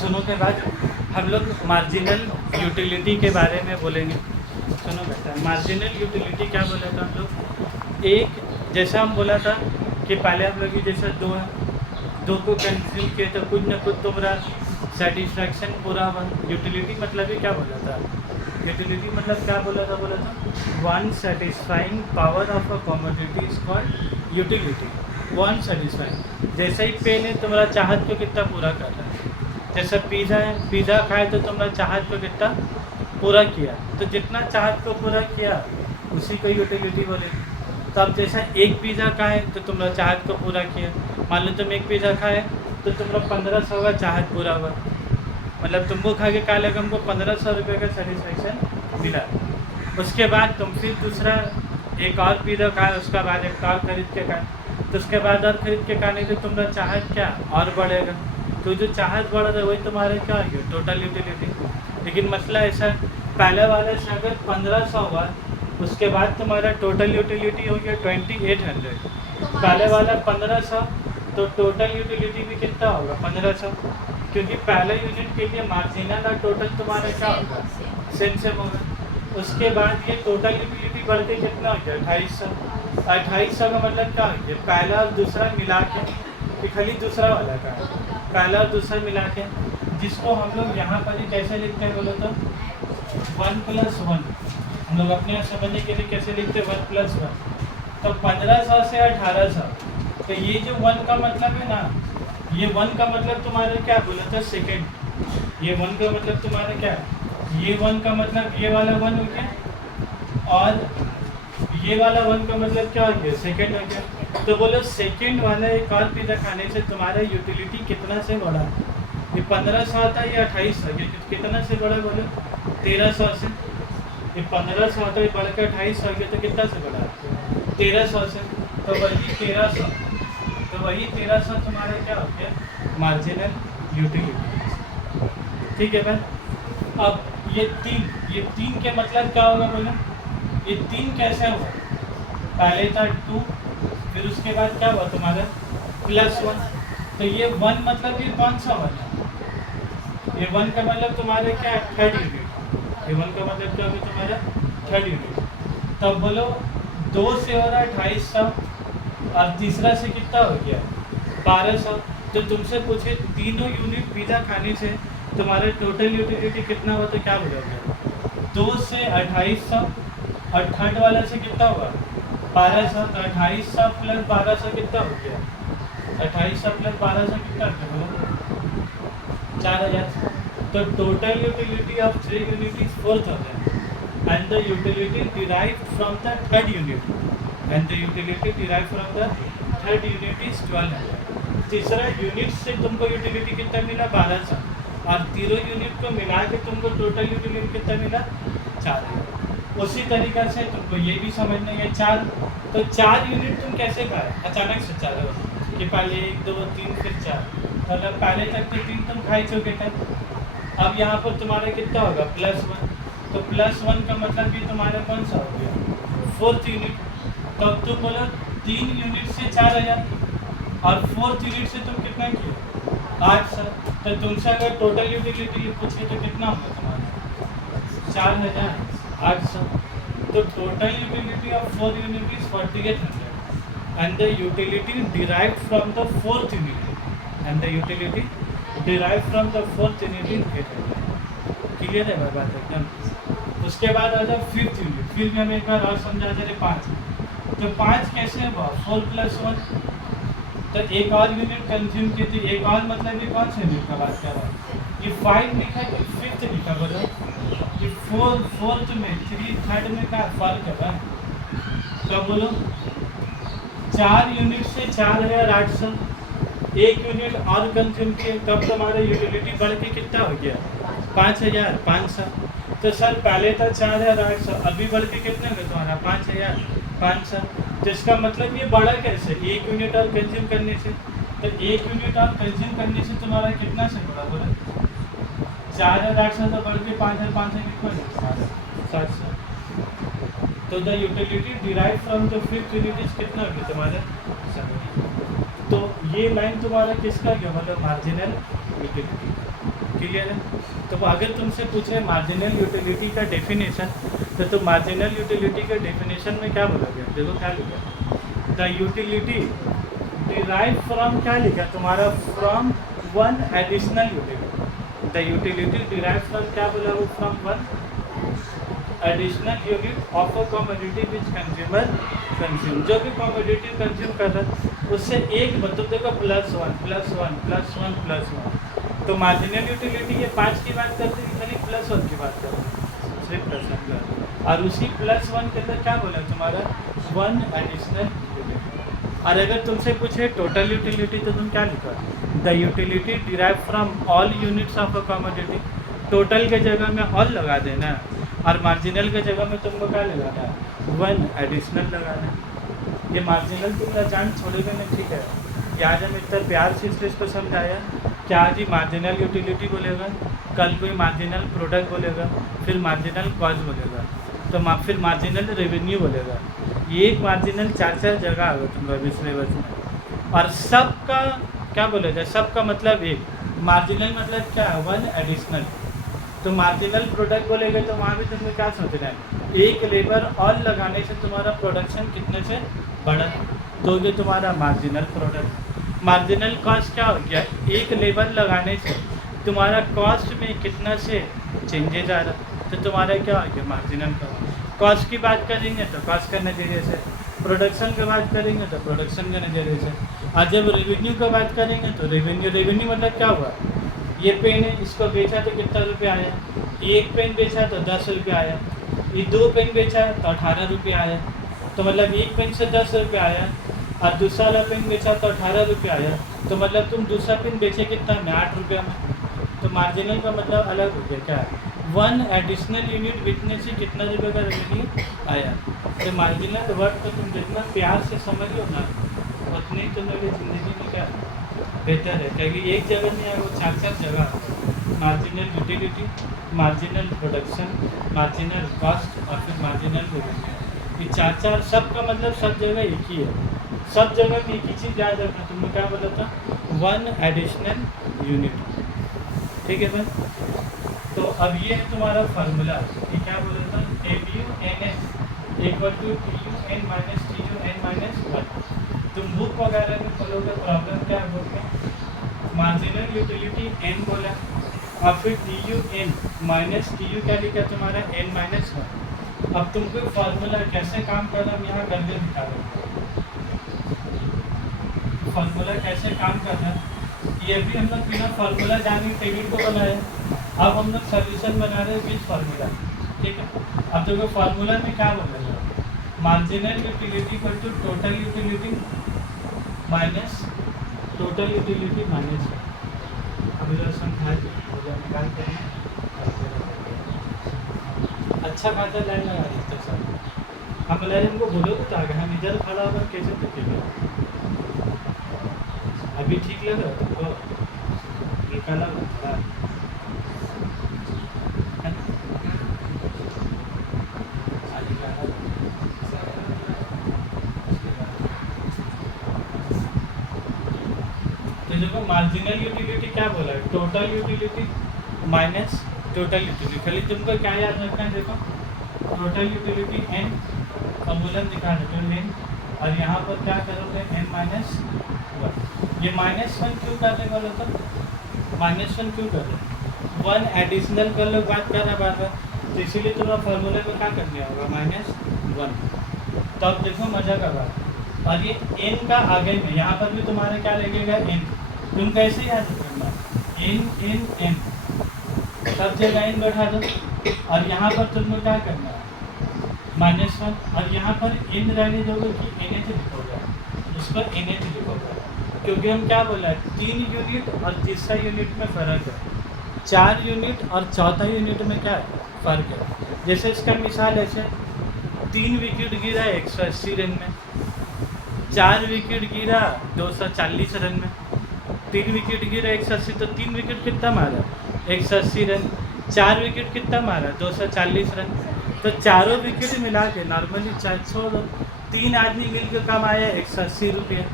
सुनो के बाद हम लोग मार्जिनल यूटिलिटी के बारे में बोलेंगे। सुनो बेटा, मार्जिनल यूटिलिटी क्या बोला था हम लोग? एक जैसा हम बोला था कि पहले हम लोग जैसा दो है, दो को कंज्यूम किए तो कुछ ना कुछ तुम्हारा सेटिस्फैक्शन पूरा हुआ। यूटिलिटी मतलब ही क्या बोला था? यूटिलिटी मतलब क्या बोला था? One satisfying power of a commodity is called utility. One satisfying, जैसे ही पेन है तुम्हारा चाहत को कितना पूरा कर रहा है। जैसे पिज़्ज़ा है, पिज़्ज़ा खाए तो तुम्हारा चाहत को कितना पूरा किया, तो जितना चाहत को पूरा किया उसी को यूटिलिटी बोलेगी। तो अब जैसा एक पिज़्ज़ा खाए तो तुम्हारा चाहत को पूरा किया, मान लो तुम एक पिज़्ज़ा खाए तो तुम्हारा 1500 का चाहत पूरा हुआ, मतलब तुमको खा के क्या लगा, हमको 1500 रुपये का सेटिस्फेक्शन मिला। उसके बाद तुम फिर दूसरा एक और पिज़्ज़ा खाए, उसका बाद एक और खरीद के खाए, तो उसके बाद और खरीद के खाने से तुम्हारा चाहत क्या और बढ़ेगा। तो जो चाहत बढ़ रहा है वही तुम्हारा क्या हो गया? Total utility. लेकिन मसला ऐसा है, पहले वाले से अगर 1500 हुआ, उसके बाद तुम्हारा टोटल यूटिलिटी हो गया 2800। पहले वाला 1500, तो टोटल यूटिलिटी भी कितना होगा? 1500, क्योंकि पहले यूनिट के लिए मार्जिनल और टोटल तुम्हारा क्या होगा? सेम होगा। उसके बाद ये टोटल यूटिलिटी बढ़ के कितना हो गया? 2800। 2800 का मतलब क्या हो गया? पहला और दूसरा मिला के, कि खाली दूसरा वाला का है, पहला और दूसरा मिला के, जिसको हम लोग यहाँ पर ही कैसे लिखते हैं बोलो तो? 1+1। हम लोग अपने यहाँ समझने के लिए कैसे लिखते हैं? 1+1। तो 1500 से 1800, तो ये जो 1 का मतलब है ना, ये 1 का मतलब तुम्हारा क्या बोला था? सेकेंड। ये 1 का मतलब तुम्हारा क्या है? ये 1 का मतलब ये वाला 1 हो गया, और ये वाला 1 का मतलब क्या हो गया? सेकेंड हो गया। तो बोलो सेकेंड वाला एक और पिज़्ज़ा खाने से तुम्हारा यूटिलिटी कितना से बढ़ा? ये 1500 था, ये 2800, कितना से बढ़ा बोलो? 1300 से। ये 1500 था, ये बढ़ के 2800 हो गया, तो कितना से बढ़ा? 1300 से। तो वही 1300 तुम्हारा क्या हो गया? Marginal utility. ठीक है भाई। अब ये तीन के मतलब क्या होगा बोलो? ये 3 कैसे हुआ? पहले था 2, फिर उसके बाद क्या हुआ तुम्हारा? +1। तो ये 1 मतलब ये कौन सा 1 है? ये 1 का मतलब तुम्हारे क्या है? Third unit. ये 1 का मतलब क्या होगा तुम्हारा? Third unit. तब बोलो 2 से हो रहा है 2800, और तीसरा से कितना हो गया? 1200। तो तुमसे पूछे तीनों यूनिट पिज़्ज़ा खाने से तुम्हारा टोटल यूटिलिटी कितना हुआ, तो क्या बोलोगे? 2 से 2800, और थर्ड वाला से कितना हुआ? 1200। तो 2800 + 1200 कितना हो गया? 2800 + 1200 कितना हो गया? 4000। तो total utility of 3 unit is 4000, and the utility derived from the third unit, is 1200। तीसरा यूनिट से तुमको यूटिलिटी कितना मिला? 1200, और तीनों यूनिट को मिला के तुमको टोटल यूटिलिटी कितना मिला? 4000। उसी तरीक़ा से तुमको ये भी समझना है 4। तो 4 यूनिट तुम कैसे खाए? अचानक से 4 हो कि पहले 1 2 3 फिर 4, मतलब पहले तक तो 3 तुम खा ही चुके थे। अब यहाँ पर तुम्हारा कितना होगा? +1। तो +1 का मतलब ये तुम्हारा कौन सा हो गया? 4th unit. तो अब तुम बोलो 3 यूनिट से 4000, और 4th यूनिट से तुम कितना किए? 800। तो तुमसे अगर टोटल यूटिलिटी पूछे तो कितना होगा तुम्हारा? 4800। तो total utility of 4 unit is 4800, and the utility derived from the 4th unit is 800। Clear है भाई बात एकदम? उसके बाद आ जाओ 5th यूनिट। फिर भी हम एक बार और समझा दे रहे 5। तो 5 कैसे हुआ? 4+1। तो एक और यूनिट कंज्यूम की थी, एक और मतलब ये कौन से यूनिट का बात कर रहा है? ये 5 लिखा है कि 5th लिखा? बोलो ये 4th में 3 थर्ड में का फर्क है भाई? तो बोलो 4 यूनिट से 4800, एक यूनिट और कंज्यूम किए, तब तुम्हारा यूटिलिटी बढ़ के कितना हो गया? 5500। तो सर पहले था 4800, अभी बढ़ के कितने का तुम्हारा? 5500। तो इसका मतलब ये बढ़ा कैसे? एक यूनिट और कंज्यूम करने से। तो एक यूनिट और कंज्यूम करने से तुम्हारा कितना से बढ़ा बोला? 4800 तो बढ़ के 5500 कितना? 700। तो the utility derive from the 5th unit is कितना होगी तुम्हारा? 7। तो ये लाइन तुम्हारा किसका गया? मतलब मार्जिनल यूटिलिटी। क्लियर है? तो अगर तुमसे पूछे मार्जिनल यूटिलिटी का डेफिनेशन, तो तुम मार्जिनल यूटिलिटी के डेफिनेशन में क्या बोलोगे? देखो क्या लिखा, द यूटिलिटी डिराइव फ्रॉम, क्या लिखा तुम्हारा, from one additional utility. The utility derive from, क्या बोला वो, from one additional unit of a commodity which consumer consume. जो भी कमोडिटी कंज्यूम कर रहा है उससे एक मतलब देखो +1 +1 +1 +1। तो मार्जिनल यूटिलिटी ये 5 की बात करते हैं, खाली +1 की बात करते हैं, सिर्फ +1 और उसी +1 के अंदर क्या बोला तुम्हारा, वन एडिशनल यूटिलिटी। और अगर तुमसे पूछे टोटल यूटिलिटी तो तुम क्या लिखा, the utility derive from all units of a commodity. Total के जगह में ऑल लगा देना और मार्जिनल के जगह में तुमको क्या लगाना है, वन एडिशनल लगाना। ये मार्जिनल तुमने जान छोड़ेगा नहीं, ठीक है? ये आज हम इतना प्यार से इस चीज़ को समझाया कि आज ही मार्जिनल यूटिलिटी बोलेगा, कल कोई मार्जिनल प्रोडक्ट बोलेगा, फिर मार्जिनल कॉस्ट बोलेगा, तो फिर मार्जिनल रेवेन्यू बोलेगा। ये एक मार्जिनल 4 जगह आ गया तुम्हारे सिलेबस में। और सबका क्या बोलेगा, सबका मतलब एक, मार्जिनल मतलब क्या है, वन एडिशनल। तो मार्जिनल प्रोडक्ट बोलेगे तो वहाँ भी तुमको क्या सोचना है, एक लेबर और लगाने से तुम्हारा प्रोडक्शन कितने से बढ़ा, तो ये तुम्हारा मार्जिनल प्रोडक्ट। मार्जिनल कॉस्ट क्या हो गया, एक लेबर लगाने से तुम्हारा कॉस्ट में कितना से चेंजेज आ रहा, तो तुम्हारा क्या हो गया, मार्जिनल कॉस्ट की बात करेंगे तो कॉस्ट का नज़रिए से, प्रोडक्शन की बात करेंगे तो प्रोडक्शन के नज़रिए से, और जब रेवेन्यू की बात करेंगे तो रेवेन्यू मतलब क्या हुआ, ये पेन है, इसको बेचा तो कितना रुपया आया, एक पेन बेचा तो 10 रुपया आया, ये 2 पेन बेचा तो 18 रुपया आया, तो मतलब एक पेन से 10 रुपया आया और दूसरा वाला पेन बेचा तो 18 रुपया आया, तो मतलब तुम दूसरा पेन बेचे कितना में, 8 रुपया में। तो मार्जिनल का मतलब अलग हो गया, क्या है, वन एडिशनल यूनिट बिकने से कितना रुपये का रेवेन्यू आया। तो मार्जिनल वर्ड को तुम जितना प्यार से समझ लो ना, उतनी तुम्हारी ज़िंदगी में क्या बेहतर है, क्योंकि एक जगह नहीं है, वो 4 जगह, marginal utility, marginal production, marginal cost और फिर मार्जिनल रेवेन्यू। ये 4 सब का मतलब सब जगह एक ही है, सब जगह में एक ही चीज़ याद रखना। तुमने क्या बोला था, वन एडिशनल यूनिट, ठीक है भाई। तो अब ये है तुम्हारा फार्मूला, ये क्या बोला था, ABUNS = TUN - TUN - 1। तुम बुक वगैरह में खोलोगे, प्रॉब्लम क्या है बुक में, मार्जिनल यूटिलिटी n बोला और फिर TUN माइनस TU क्या लिखा तुम्हारा, n - 1। अब तुमको फार्मूला कैसे काम कर रहा है यहाँ करके दिखा रहा हूँ, फार्मूला कैसे काम कर रहा है। ये भी हम लोग बिना फार्मूला जाने टेबल को बनाए, अब हम लोग सोल्यूशन बना रहे हैं विद फार्मूला, ठीक है। अब देखो फार्मूला में क्या बोलेगा, marginal utility equal to total utility minus total utility minus, अभी जो संख्या निकालते हैं, अच्छा खासा लाइन लगा देते सर, हम लाइन को बोलोगे तो आगे, हम इधर खड़ा होकर कैसे दिखेगा, अभी ठीक लग रहा है तुमको, निकाला होगा देखो मार्जिनल यूटिलिटी क्या बोला है, total utility minus total utility. खाली तुमको क्या याद रखना है, देखो टोटल यूटिलिटी n, फॉर्मूला दिखा देते हो n, और यहाँ पर क्या करोगे n - 1। ये -1 क्यों कर रहे बोलो तो, -1 क्यों कर रहे, वन एडिशनल कर लो, बात कर रहा बार बार, तो इसीलिए तुम्हारा फॉर्मूले में क्या करना होगा, -1। तो अब देखो मज़ा का बात, और ये n का आगे में यहाँ पर भी तुम्हारा क्या लगेगा n, तुम कैसे याद रखना, n सब जगह n बैठा दो, और यहाँ पर तुमको क्या करना है -1, और यहाँ पर n रहने दोगे कि NH लिखोगे, उस पर NH लिखोगे, क्योंकि हम क्या बोला है 3 यूनिट और तीसरा यूनिट में फ़र्क है, 4 यूनिट और चौथा यूनिट में क्या है फ़र्क है। जैसे इसका मिसाल ऐसे, 3 विकेट गिरा 180 रन में, 4 विकेट गिरा 240 रन में, 3 विकेट गिरा 180, तो 3 विकेट कितना मारा 180 रन, 4 विकेट कितना मारा 240 रन। तो चारों विकेट मिला के नॉर्मली छोड़ो, 3 आदमी मिलकर कमाया 180 रुपये,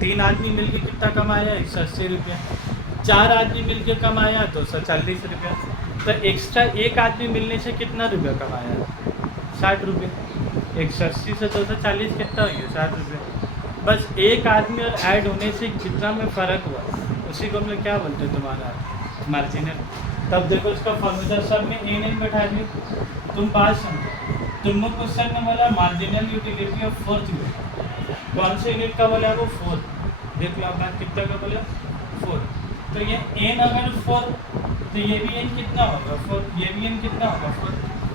3 आदमी मिलकर कितना कमाया 180 रुपये। 4 आदमी मिलके कमाया 240 रुपया, तो एक्स्ट्रा एक आदमी मिलने से कितना रुपया कमाया? 60 रुपये। 180 से 240 कितना हो गया? 60 रुपये। बस एक आदमी और ऐड होने से कितना में फ़र्क हुआ, उसी को हम लोग क्या बोलते हैं? तुम्हारा मार्जिनल। तब देखो उसका फॉर्मूला सब में ए नहीं बैठा दी। तुम बात समझो, तुमको क्वेश्चन में बोला marginal utility of 4th unit, कौन से यूनिट का बोला? वो 4। देख लो आपने कितना का बोला? 4। तो ये एन अगर 4, तो ये भी एन कितना होगा? 4। ये भी एन कितना होगा? 4।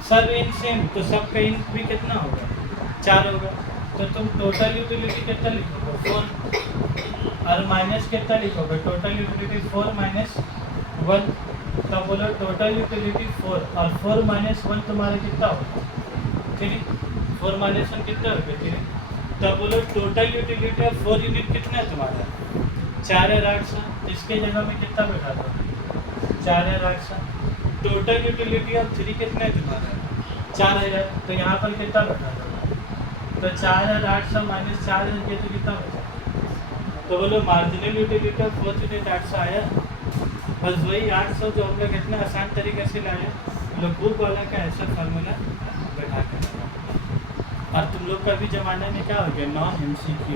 सब एन सेम, तो सब का एन भी कितना होगा? 4 होगा। तो तुम टोटल यूटिलिटी कितना लिखोगे? 4 और माइनस कितना लिखोगे? Total utility 4 minus 1। तो बोलो टोटल यूटिलिटी 4 और 4 माइनस 1 तुम्हारा कितना होगा? 3। 4 माइनस 1 कितना हो गया? 3। तो बोलो टोटल यूटिलिटी ऑफ 4 यूनिट कितना है तुम्हारा? 4 है 800। इसके जगह में कितना बैठा दो? 4 है 800। टोटल यूटिलिटी ऑफ 3 कितना है तुम्हारा? 4000। तो यहाँ पर कितना बैठा दो? तो 4 है 800 माइनस 4 है, ये तो कितना बचा? तो बोलो marginal utility of 4th unit 800 आया। बस वही 800 जो हम लोग इतना आसान तरीके से लाए, लोग बुक वाला का ऐसा फार्मूला बैठा कर। और तुम लोग का भी ज़माने में क्या हो गया? नॉन MCQ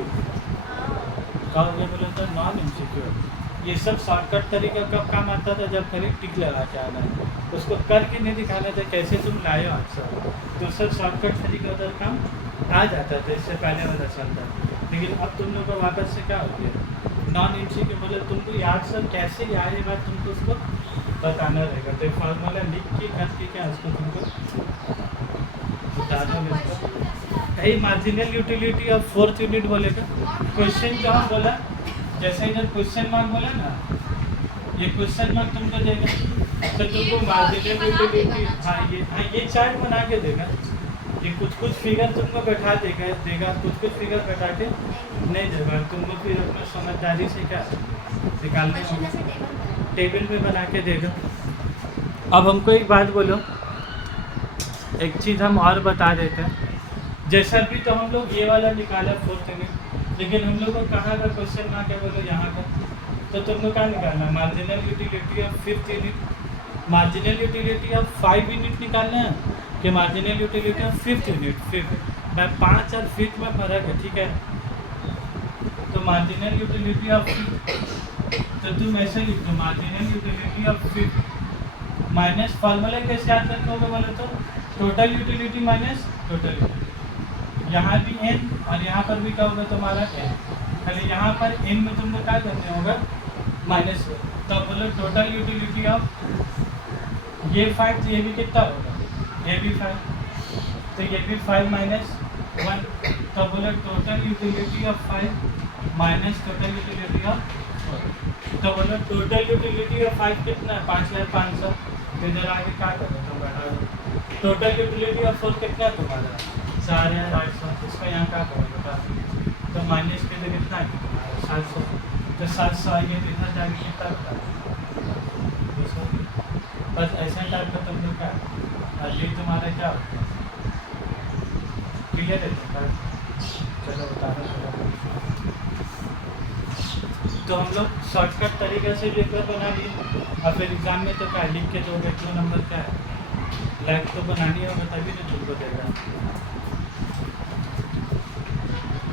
का हो गया, बोला था नॉन MCQ। ये सब शॉर्टकट तरीका कब काम आता था? जब खाली टिक लगा के आना है, उसको करके नहीं दिखाना था कैसे तुम लाए हो आंसर, तो सब शॉर्टकट तरीका उधर काम आ जाता था। इससे पहले वाला चलता। लेकिन अब तुम लोग का वापस से क्या हो गया? Non MCQ। मतलब तुमको याद सब कैसे आएगा, तुमको उसको बताना रहेगा। तो फार्मूला लिख के करके क्या उसको तुमको बताना रहेगा। यही marginal utility of 4th unit बोलेगा। क्वेश्चन जहाँ बोला, जैसे इधर क्वेश्चन मार्क बोला ना, ये क्वेश्चन मार्क तुमको देगा, तो तुमको मार्जिनल यूटिलिटी, हाँ ये चार्ट बना के देगा। ये कुछ फिगर तुमको बैठा देगा कुछ फिगर बैठा के नहीं देगा। तुमको फिर अपना समझदारी से क्या निकालने होगा, टेबल में बना के देगा। अब हमको एक बात बोलो, एक चीज़ हम और बता देते हैं। जैसा भी तो हम लोग ये वाला निकाला 4th यूनिट, लेकिन हम लोग को कहाँ का क्वेश्चन मार्क है? बोलो यहाँ का। तो तुमको क्या निकालना? Marginal utility of 5th unit. Marginal utility of 5 unit निकालना है कि marginal utility of 5th unit. 5 5 और 5 में फर्क है, ठीक है? तो मार्जिनल यूटिलिटी ऑफ 5, तो तुम ऐसे लिख दो marginal utility of 5 minus, formula कैसे याद रखोगे बोले तो? Total utility minus total utility. यहाँ भी n और यहाँ पर भी क्या होगा तुम्हारा n, खाली यहाँ पर n में तुमको क्या करना होगा? माइनस। तो बोलो टोटल यूटिलिटी ऑफ ये 5, तो ये भी कितना होगा? ये भी 5, तो ये भी 5 माइनस 1। तो बोलो total utility of 5 minus total utility of 4। तो बोलो टोटल यूटिलिटी ऑफ 5 कितना है? 5500। तो इधर आगे क्या करो तो बढ़ा दो। टोटल यूटिलिटी ऑफ 4 कितना है तुम्हारा? 4800। इसका यहाँ क्या करो बता। तो माइनस के लिए कितना है तुम्हारा? 700। तो 700 आइए, तो इधर जाके कितना बता? 200। बस ऐसा टाइप का तुम लोग क्या, और ये तुम्हारा क्या होता है? क्लियर है तुम्हारा? चलो बता दो। तो हम लोग शॉर्टकट तरीके से पेपर बना लिए, और फिर एग्ज़ाम में तो क्या लिख के दोगे 2 नंबर क्या है? लाइक तो बनानी होगा, तभी तो तुमको देगा।